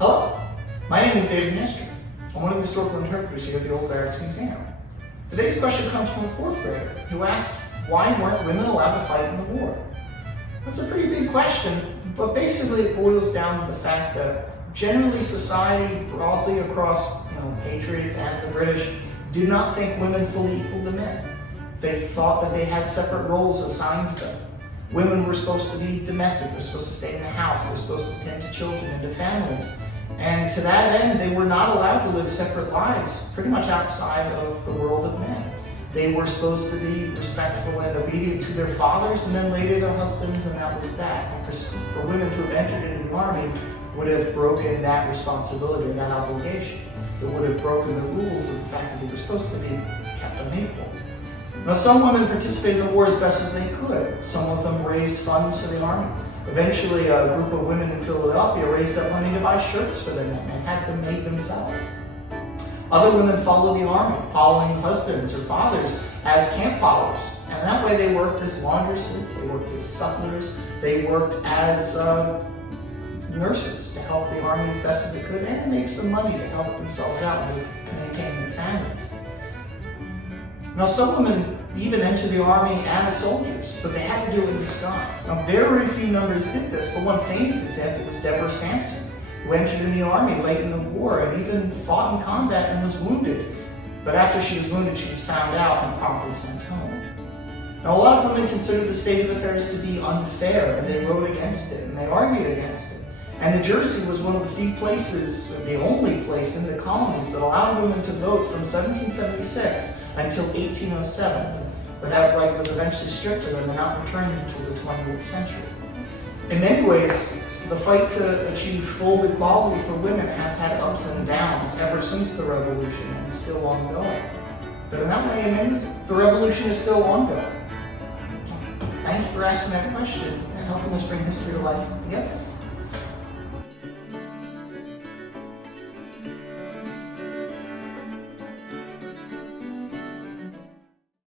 Hello, my name is Deborah Sampson. I'm one of the historical interpreters here at the Old Barracks Museum. Today's question comes from a fourth grader who asked, why weren't women allowed to fight in the war? That's a pretty big question, but basically it boils down to the fact that generally society broadly across patriots and the British did not think women fully equal to men. They thought that they had separate roles assigned to them. Women were supposed to be domestic, they're supposed to stay in the house, they're supposed to tend to children and to families. And to that end, they were not allowed to live separate lives, pretty much outside of the world of men. They were supposed to be respectful and obedient to their fathers and then later their husbands, and that was that. And for women to have entered into the army would have broken that responsibility and that obligation. It would have broken the rules of the fact that they were supposed to be kept unequal. Now, some women participated in the war as best as they could. Some of them raised funds for the army. Eventually, a group of women in Philadelphia raised up money to buy shirts for their men and had them made themselves. Other women followed the army, following husbands or fathers as camp followers. And that way they worked as laundresses, they worked as sutlers, they worked as nurses to help the army as best as they could and to make some money to help themselves out and to maintain their families. Now, some women even entered the army as soldiers, but they had to do it in disguise. Now, very few numbers did this, but one famous example was Deborah Sampson, who entered in the army late in the war and even fought in combat and was wounded. But after she was wounded, she was found out and promptly sent home. Now, a lot of women considered the state of affairs to be unfair, and they wrote against it, and they argued against it. And New Jersey was one of the few places, the only place in the colonies that allowed women to vote from 1776 until 1807. But that right was eventually stripped of them and not returned until the 20th century. In many ways, the fight to achieve full equality for women has had ups and downs ever since the Revolution and is still ongoing. But in that way, in many ways, the Revolution is still ongoing. Thanks for asking that question and helping us bring history to life together.